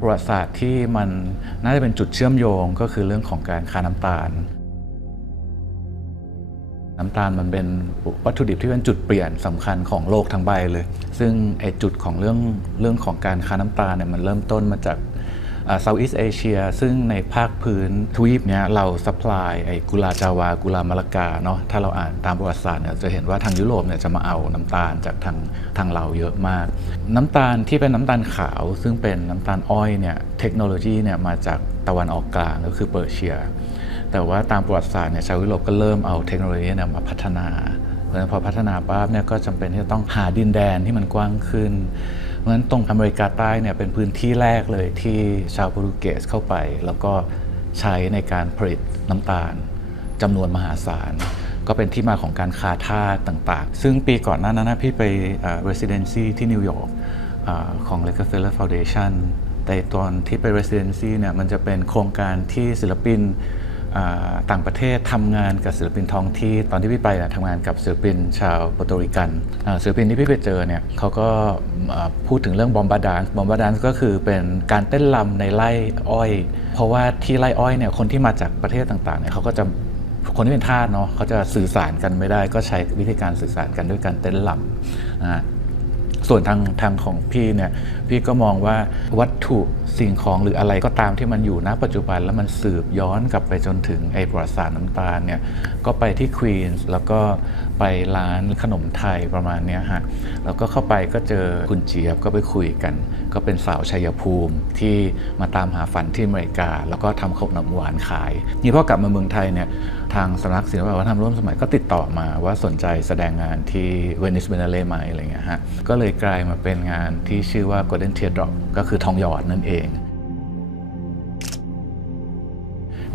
ประวัติศาสตร์ที่มันน่าจะเป็นจุดเชื่อมโยงก็คือเรื่องของการค้าน้ำตาลมันเป็นวัตถุดิบที่เป็นจุดเปลี่ยนสำคัญของโลกทั้งใบเลยซึ่งไอจุดของเรื่องของการค้าน้ำตาลเนี่ยมันเริ่มต้นมาจากSoutheast Asia ซึ่งในภาคพื้นทวีปเนี้ยเราซัพพลายไอ้กุลาจาวากุลามะละกาเนาะถ้าเราอ่านตามประวัติศาสตร์เนี่ยจะเห็นว่าทางยุโรปเนี่ยจะมาเอาน้ำตาลจากทางเราเยอะมากน้ำตาลที่เป็นน้ำตาลขาวซึ่งเป็นน้ำตาลอ้อยเนี่ยเทคโนโลยีเนี่ยมาจากตะวันออกกลางก็คือเปอร์เซียแต่ว่าตามประวัติศาสตร์เนี่ยชาวยุโรปก็เริ่มเอาเทคโนโลยีเนี่ยมาพัฒนาเพราะฉะนั้นพอพัฒนาปั๊บเนี่ยก็จำเป็นที่จะต้องหาดินแดนที่มันกว้างขึ้นเพราะฉะนั้นตรงอเมริกาใต้เนี่ยเป็นพื้นที่แรกเลยที่ชาวโปรตุเกสเข้าไปแล้วก็ใช้ในการผลิตน้ำตาลจำนวนมหาศาลก็เป็นที่มาของการค้าทาสต่างๆซึ่งปีก่อนหน้านั้นพี่ไปresidency ที่นิวยอร์กของ Rockefeller Foundation แต่ตอนที่ไป residency เนี่ยมันจะเป็นโครงการที่ศิลปินต่างประเทศทำงานกับศิลปินท้องที่ตอนที่พี่ไปทำงานกับศิลปินชาวโปรโตริกันศิลปินที่พี่ไปเจอเนี่ยเขาก็พูดถึงเรื่องบอมบาดานซ์ก็คือเป็นการเต้นรำในไร่อ้อยเพราะว่าที่ไร่อ้อยเนี่ยคนที่มาจากประเทศต่างๆเนี่ยเขาก็จะคนที่เป็นทาสเนาะเขาจะสื่อสารกันไม่ได้ก็ใช้วิธีการสื่อสารกันด้วยการเต้นรำนะส่วนทางของพี่เนี่ยพี่ก็มองว่าวัตถุสิ่งของหรืออะไรก็ตามที่มันอยู่ณปัจจุบันแล้วมันสืบย้อนกลับไปจนถึงไอ้ประวัติศาสตร์น้ำตาลเนี่ยก็ไปที่ควีนส์แล้วก็ไปร้านขนมไทยประมาณนี้ฮะแล้วก็เข้าไปก็เจอคุณเจี๊ยบก็ไปคุยกันก็เป็นสาวชัยภูมิที่มาตามหาฝันที่อเมริกาแล้วก็ทำขนมหวานขายนี่พอกลับมาเมืองไทยเนี่ยทางสำนักศิลปวัฒนธรรมร่วมสมัยก็ติดต่อมาว่าสนใจแสดงงานที่เวนิสเบเนเล่ไหมอะไรเงี้ยฮะก็เลยกลายมาเป็นงานที่ชื่อว่า Golden Teardrop ก็คือทองหยอดนั่นเอง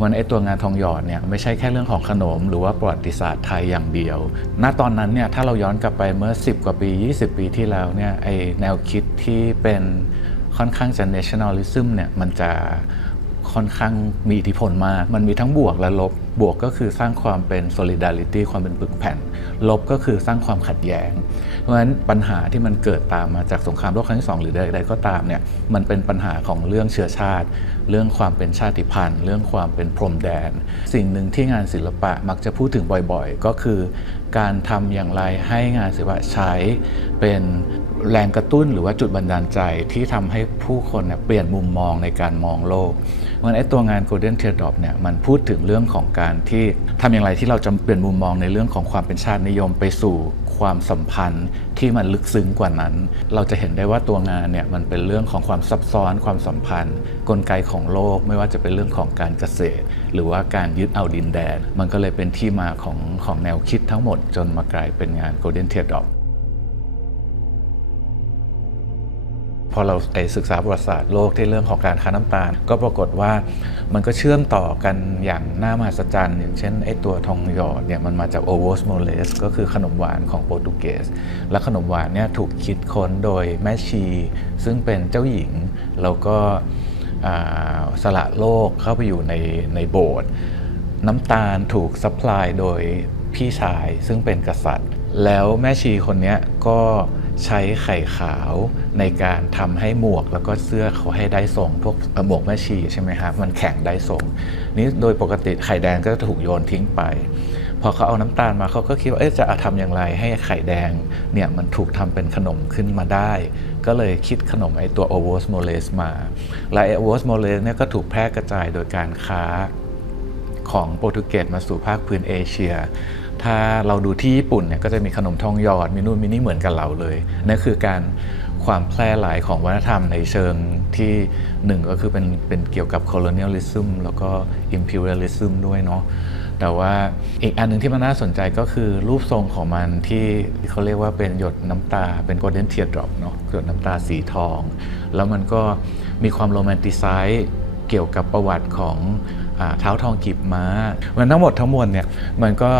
วันไอตัวงานทองหยอดเนี่ยไม่ใช่แค่เรื่องของขนมหรือว่าประวัติศาสตร์ไทยอย่างเดียวณตอนนั้นเนี่ยถ้าเราย้อนกลับไปเมื่อ10กว่าปี20ปีที่แล้วเนี่ยไอแนวคิดที่เป็นค่อนข้างจะ nationalism เนี่ยมันจะค่อนข้างมีอิทธิพลมากมันมีทั้งบวกและลบบวกก็คือสร้างความเป็น solidarity ความเป็นปึกแผ่นลบก็คือสร้างความขัดแย้งเพราะฉะนั้นปัญหาที่มันเกิดตามมาจากสงครามโลกครั้งที่2หรือใดๆก็ตามเนี่ยมันเป็นปัญหาของเรื่องเชื้อชาติเรื่องความเป็นชาติพันธุ์เรื่องความเป็นพรมแดนสิ่งหนึ่งที่งานศิลปะมักจะพูดถึงบ่อยๆก็คือการทำอย่างไรให้งานศิลปะใช้เป็นแรงกระตุ้นหรือว่าจุดบันดาลใจที่ทำให้ผู้คนเปลี่ยนมุมมองในการมองโลกเพราะฉะนั้นไอ้ตัวงาน Golden Teardrop เนี่ยมันพูดถึงเรื่องของการที่ทำอย่างไรที่เราจะเปลี่ยนมุมมองในเรื่องของความเป็นชาตินิยมไปสู่ความสัมพันธ์ที่มันลึกซึ้งกว่านั้นเราจะเห็นได้ว่าตัวงานเนี่ยมันเป็นเรื่องของความซับซ้อนความสัมพันธ์กลไกของโลกไม่ว่าจะเป็นเรื่องของการเกษตรหรือว่าการยึดเอาดินแดนมันก็เลยเป็นที่มาของแนวคิดทั้งหมดจนมากลายเป็นงาน Golden Teardropพอเราไปศึกษาประวัติศาสตร์โลกที่เรื่องของการค้าน้ำตาลก็ปรากฏว่ามันก็เชื่อมต่อกันอย่างน่ามหัศจรรย์อย่างเช่นไอ้ตัวทองหยอดเนี่ยมันมาจากโอโวสโมเลสก็คือขนมหวานของโปรตุเกสและขนมหวานเนี่ยถูกคิดค้นโดยแม่ชีซึ่งเป็นเจ้าหญิงแล้วก็สละโลกเข้าไปอยู่ในโบสถ์น้ำตาลถูกซัพพลายโดยพี่ชายซึ่งเป็นกษัตริย์แล้วแม่ชีคนนี้ก็ใช้ไข่ขาวในการทำให้หมวกแล้วก็เสื้อเขาให้ได้ทรงพวกหมวกแม่ชีใช่ไหมครับมันแข็งได้ทรงนี้โดยปกติไข่แดงก็จะถูกโยนทิ้งไปพอเขาเอาน้ำตาลมาเขาก็คิดว่าจะทำอย่างไรให้ไข่แดงเนี่ยมันถูกทำเป็นขนมขึ้นมาได้ก็เลยคิดขนมไอตัวโอโวสโมเลสมาและไอโอโวสโมเลสเนี่ยก็ถูกแพร่กระจายโดยการค้าของโปรตุเกสมาสู่ภาคพื้นเอเชียถ้าเราดูที่ญี่ปุ่นเนี่ยก็จะมีขนมทองหยอดมีนู่นมีนี่เหมือนกับเราเลยนั่นคือการความแพร่หลายของวัฒนธรรมในเชิงที่หนึ่งก็คือเป็นเกี่ยวกับ colonialism แล้วก็ imperialism ด้วยเนาะแต่ว่าอีกอันนึงที่มันน่าสนใจก็คือรูปทรงของมันที่เขาเรียกว่าเป็นหยดน้ำตาเป็น golden teardrop เนาะหยดน้ำตาสีทองแล้วมันก็มีความโรแมนติไซซ์เกี่ยวกับประวัติของเท้าทองกีบม้ามันทั้งหมดทั้งมวลเนี่ยมันก็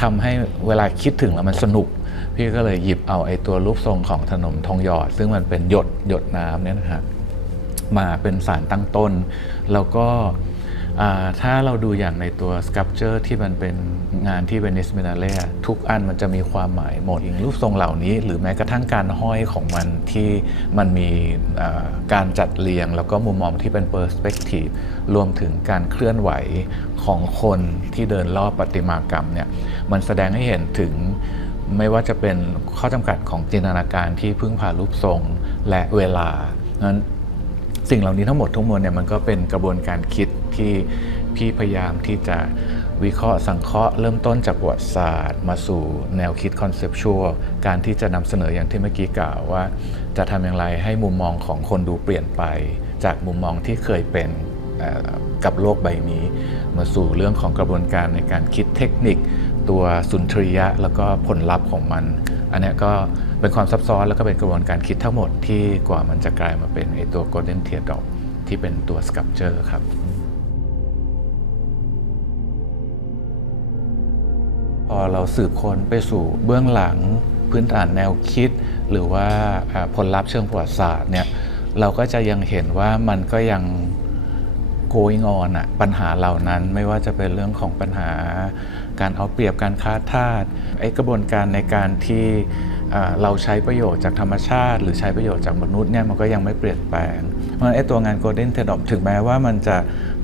ทำให้เวลาคิดถึงแล้วมันสนุกพี่ก็เลยหยิบเอาไอ้ตัวรูปทรงของขนมทองหยอดซึ่งมันเป็นหยดน้ำเนี่ยนะฮะมาเป็นสารตั้งต้นแล้วก็ ถ้าเราดูอย่างในตัว sculpture ที่มันเป็นงานที่ Venice Biennale ทุกอันมันจะมีความหมายหมดอย่างรูปทรงเหล่านี้หรือแม้กระทั่งการห้อยของมันที่มันมีการจัดเรียงแล้วก็มุมมองที่เป็น perspective รวมถึงการเคลื่อนไหวของคนที่เดินรอบประติมากรรมเนี่ยมันแสดงให้เห็นถึงไม่ว่าจะเป็นข้อจำกัดของจินตนาการที่พึ่งพารูปทรงและเวลานั้นสิ่งเหล่านี้ทั้งหมดทั้งมวลเนี่ยมันก็เป็นกระบวนการคิดที่พี่พยายามที่จะวิเคราะห์สังเคราะห์เริ่มต้นจากประวัติศาสตร์มาสู่แนวคิดคอนเซปชวลการที่จะนำเสนออย่างที่เมื่อกี้กล่าวว่าจะทำอย่างไรให้มุมมองของคนดูเปลี่ยนไปจากมุมมองที่เคยเป็นกับโลกใบนี้มาสู่เรื่องของกระบวนการในการคิดเทคนิคตัวสุนทรียะแล้วก็ผลลัพธ์ของมันอันนี้ก็เป็นความซับซ้อนแล้วก็เป็นกระบวนการคิดทั้งหมดที่กว่ามันจะกลายมาเป็นไอตัว Golden Teardrop ที่เป็นตัว Sculpture ครับพอเราสืบค้นไปสู่เบื้องหลังพื้นฐานแนวคิดหรือว่าผลลัพธ์เชิงประวัติศาสตร์เนี่ยเราก็จะยังเห็นว่ามันก็ยัง going on ปัญหาเหล่านั้นไม่ว่าจะเป็นเรื่องของปัญหาการเอาเปรียบการค้าทาสกระบวนการในการที่เราใช้ประโยชน์จากธรรมชาติหรือใช้ประโยชน์จากมนุษย์เนี่ยมันก็ยังไม่เปลี่ยนแปลงเพราะฉะนั้นตัวงาน Golden Teardrop ถึงแม้ว่ามันจะ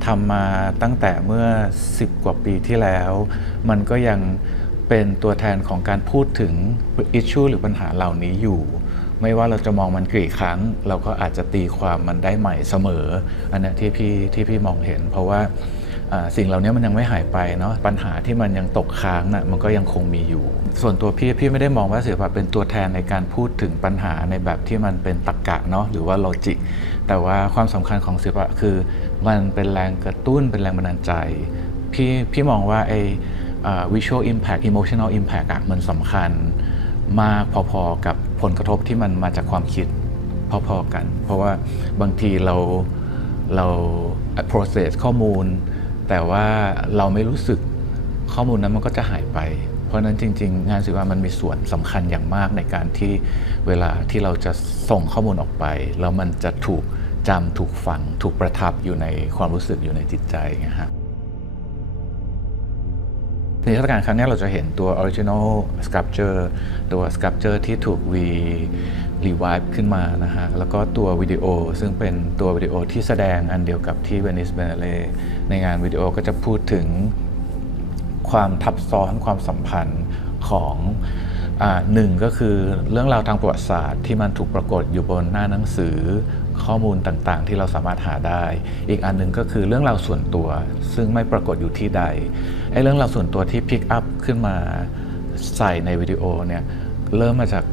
ทำมาตั้งแต่เมื่อ10 กว่าปีที่แล้วมันก็ยังเป็นตัวแทนของการพูดถึง issue หรือปัญหาเหล่านี้อยู่ไม่ว่าเราจะมองมันกี่ครั้งเราก็อาจจะตีความมันได้ใหม่เสมออันนี้ที่พี่มองเห็นเพราะว่าสิ่งเหล่านี้มันยังไม่หายไปเนาะปัญหาที่มันยังตกค้างน่ะมันก็ยังคงมีอยู่ส่วนตัวพี่ไม่ได้มองว่าศิลปะเป็นตัวแทนในการพูดถึงปัญหาในแบบที่มันเป็นตรรกะเนาะหรือว่าโลจิกแต่ว่าความสำคัญของศิลปะคือมันเป็นแรงกระตุ้นเป็นแรงบันดาลใจพี่มองว่าvisual impact emotional impact มันสำคัญมากพอๆกับผลกระทบที่มันมาจากความคิดพอๆกันเพราะว่าบางทีเรา process ข้อมูลแต่ว่าเราไม่รู้สึกข้อมูลนั้นมันก็จะหายไปเพราะนั้นจริงๆงานศิลปะมันมีส่วนสำคัญอย่างมากในการที่เวลาที่เราจะส่งข้อมูลออกไปแล้วมันจะถูกจำถูกฝังถูกประทับอยู่ในความรู้สึกอยู่ในจิตใจนะครับในเทศกาลครั้งนี้เราจะเห็นตัว original sculpture ตัว sculpture ที่ถูกrevive ขึ้นมานะฮะแล้วก็ตัววิดีโอซึ่งเป็นตัววิดีโอที่แสดงอันเดียวกับที่ Venice Biennale ในงานวิดีโอก็จะพูดถึงความทับซ้อนความสัมพันธ์ของหนึ่งก็คือเรื่องราวทางประวัติศาสตร์ที่มันถูกปรากฏอยู่บนหน้าหนังสือข้อมูลต่างๆที่เราสามารถหาได้อีกอันนึงก็คือเรื่องราวส่วนตัวซึ่งไม่ปรากฏอยู่ที่ใดเรื่องราวส่วนตัวที่พิกอัพขึ้นมาใส่ในวิดีโอเนี่ยเริ่มมาจาก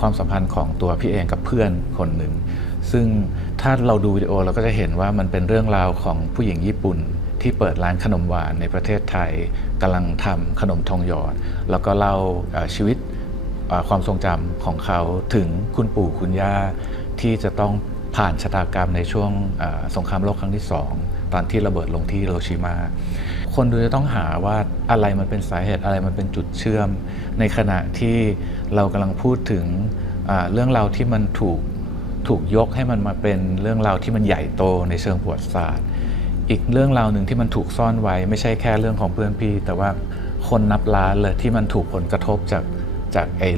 ความสัมพันธ์ของตัวพี่เองกับเพื่อนคนหนึ่งซึ่งถ้าเราดูวิดีโอเราก็จะเห็นว่ามันเป็นเรื่องราวของผู้หญิงญี่ปุ่นที่เปิดร้านขนมหวานในประเทศไทยกำลังทำขนมทองหยอดแล้วก็เล่าชีวิตความทรงจำของเขาถึงคุณปู่คุณย่าที่จะต้องผ่านชะตากรรมในช่วงสงครามโลกครั้งที่2ตอนที่ระเบิดลงที่ฮิโรชิมาคนดูจะต้องหาว่าอะไรมันเป็นสาเหตุอะไรมันเป็นจุดเชื่อมในขณะที่เรากำลังพูดถึงเรื่องราวที่มันถูกยกให้มันมาเป็นเรื่องราวที่มันใหญ่โตในเชิงประวัติศาสตร์อีกเรื่องราวหนึ่งที่มันถูกซ่อนไว้ไม่ใช่แค่เรื่องของเพื่อนพี่แต่ว่าคนนับล้านเลยที่มันถูกผลกระทบจาก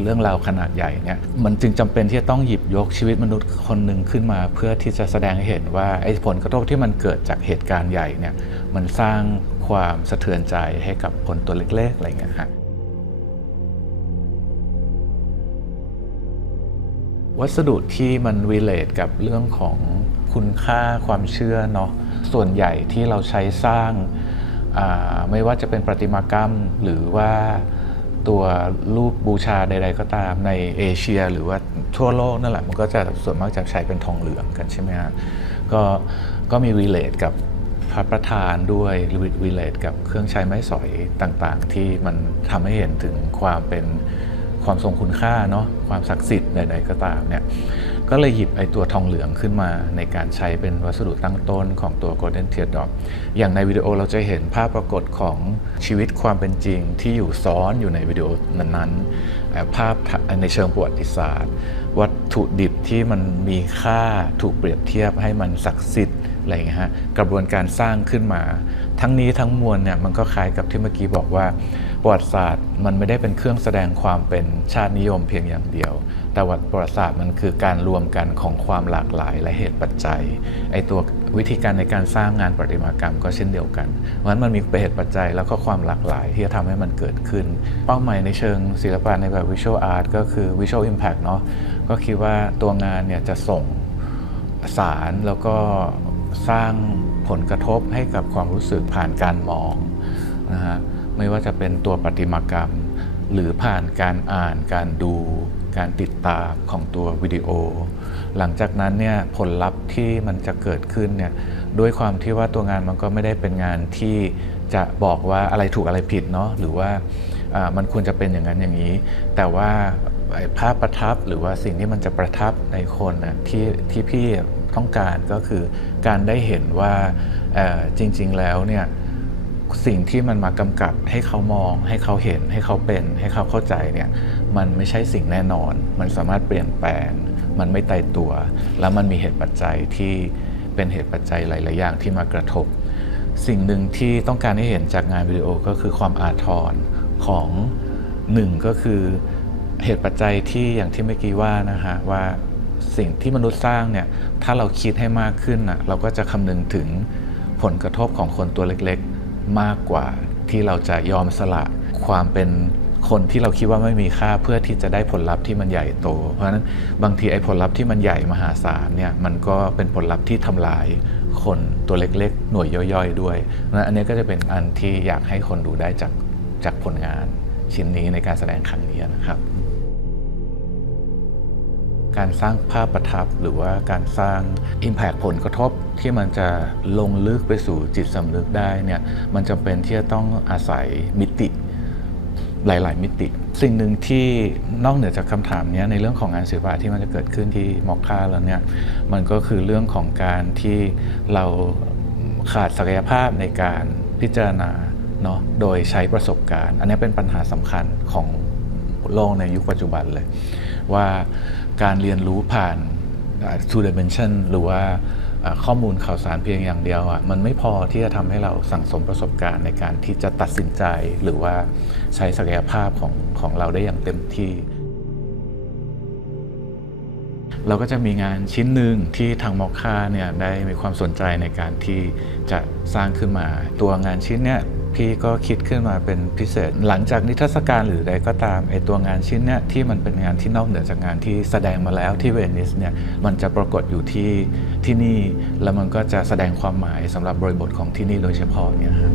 เรื่องราวขนาดใหญ่เนี่ยมันจึงจำเป็นที่จะต้องหยิบยกชีวิตมนุษย์คนหนึ่งขึ้นมาเพื่อที่จะแสดงให้เห็นว่าผลกระทบที่มันเกิดจากเหตุการณ์ใหญ่เนี่ยมันสร้างความสะเทือนใจให้กับคนตัวเล็กๆอะไรเงี้ยฮะวัสดุที่มันรีเลทกับเรื่องของคุณค่าความเชื่อเนาะส่วนใหญ่ที่เราใช้สร้างไม่ว่าจะเป็นประติมากรรมหรือว่าตัวรูปบูชาใดๆก็ตามในเอเชียหรือว่าทั่วโลกนั่นแหละมันก็จะส่วนมากจะใช้เป็นทองเหลืองกันใช่ไหมฮะก็มีรีเลทกับพระประธานด้วยรีเลทกับเครื่องใช้ไม้สอยต่างๆที่มันทำให้เห็นถึงความทรงคุณค่าเนาะความศักดิ์สิทธิ์ใดๆก็ตามเนี่ยก็เลยหยิบตัวทองเหลืองขึ้นมาในการใช้เป็นวัสดุตั้งต้นของตัว Golden Teardrop อย่างในวิดีโอเราจะเห็นภาพปรากฏของชีวิตความเป็นจริงที่อยู่ซ้อนอยู่ในวิดีโอนั้นๆ ภาพในเชิงประวัติศาสตร์ วัตถุดิบที่มันมีค่าถูกเปรียบเทียบให้มันศักดิ์สิทธิ์อะไรอย่างเงี้ยฮะกระบวนการสร้างขึ้นมาทั้งนี้ทั้งมวลเนี่ยมันก็คล้ายกับที่เมื่อกี้บอกว่าประวัติศาสตร์มันไม่ได้เป็นเครื่องแสดงความเป็นชาตินิยมเพียงอย่างเดียวแต่ประวัติศาสตร์มันคือการรวมกันของความหลากหลายและเหตุปัจจัยไอตัววิธีการในการสร้างงานประติมากรรมก็เช่นเดียวกันเพราะฉะนั้นมันมีเหตุปัจจัยแล้วก็ความหลากหลายที่จะทำให้มันเกิดขึ้นเป้าหมายในเชิงศิลปะในแบบ Visual Art ก็คือ Visual Impact เนาะก็คิดว่าตัวงานเนี่ยจะส่งสารแล้วก็สร้างผลกระทบให้กับความรู้สึกผ่านการมองนะฮะไม่ว่าจะเป็นตัวประติมากรรมหรือผ่านการอ่านการดูการติดตามของตัววิดีโอหลังจากนั้นเนี่ยผลลัพธ์ที่มันจะเกิดขึ้นเนี่ยด้วยความที่ว่าตัวงานมันก็ไม่ได้เป็นงานที่จะบอกว่าอะไรถูกอะไรผิดเนาะหรือว่ามันควรจะเป็นอย่างนั้นอย่างนี้แต่ว่าภาพประทับหรือว่าสิ่งที่มันจะประทับในคนนะที่พี่ต้องการก็คือการได้เห็นว่าจริงๆแล้วเนี่ยสิ่งที่มันมากำกับให้เขามองให้เขาเห็นให้เขาเป็นให้เขาเข้าใจเนี่ยมันไม่ใช่สิ่งแน่นอนมันสามารถเปลี่ยนแปลงมันไม่ตายตัวแล้วมันมีเหตุปัจจัยที่เป็นเหตุปัจจัยหลายๆอย่างที่มากระทบสิ่งหนึ่งที่ต้องการให้เห็นจากงานวิดีโอก็คือความอาทรของหนึ่งก็คือเหตุปัจจัยที่อย่างที่เมื่อกี้ว่านะฮะว่าสิ่งที่มนุษย์สร้างเนี่ยถ้าเราคิดให้มากขึ้นนะเราก็จะคำนึงถึงผลกระทบของคนตัวเล็กๆมากกว่าที่เราจะยอมสละความเป็นคนที่เราคิดว่าไม่มีค่าเพื่อที่จะได้ผลลัพธ์ที่มันใหญ่โตเพราะฉะนั้นบางทีไอ้ผลลัพธ์ที่มันใหญ่มหาศาลเนี่ยมันก็เป็นผลลัพธ์ที่ทำลายคนตัวเล็กๆหน่วยย่อยๆด้วยนะอันนี้ก็จะเป็นอันที่อยากให้คนดูได้จากผลงานชิ้นนี้ในการแสดงครั้งนี้นะครับการสร้างภาพประทับหรือว่าการสร้าง Impact ผลกระทบที่มันจะลงลึกไปสู่จิตสำนึกได้เนี่ยมันจำเป็นที่จะต้องอาศัยมิติหลายๆมิติสิ่งหนึ่งที่นอกเหนือจากคำถามนี้ในเรื่องของงานศิลปะที่มันจะเกิดขึ้นที่มอคค่าแล้วเนี่ยมันก็คือเรื่องของการที่เราขาดศักยภาพในการพิจารณาเนาะโดยใช้ประสบการณ์อันนี้เป็นปัญหาสำคัญของโลกในยุคปัจจุบันเลยว่าการเรียนรู้ผ่าน two dimension หรือว่าข้อมูลข่าวสารเพียงอย่างเดียวมันไม่พอที่จะทำให้เราสั่งสมประสบการณ์ในการที่จะตัดสินใจหรือว่าใช้ศักยภาพของเราได้อย่างเต็มที่เราก็จะมีงานชิ้นหนึ่งที่ทางมอคค่าเนี่ยได้มีความสนใจในการที่จะสร้างขึ้นมาตัวงานชิ้นเนี่ยพี่ก็คิดขึ้นมาเป็นพิเศษหลังจากนิทรรศการหรือใดก็ตามไอตัวงานชิ้นเนี่ยที่มันเป็นงานที่นอกเหนือจากงานที่แสดงมาแล้วที่เวนิสเนี่ยมันจะปรากฏอยู่ที่นี่แล้วมันก็จะแสดงความหมายสำหรับบริบทของที่นี่โดยเฉพาะเนี่ยครับ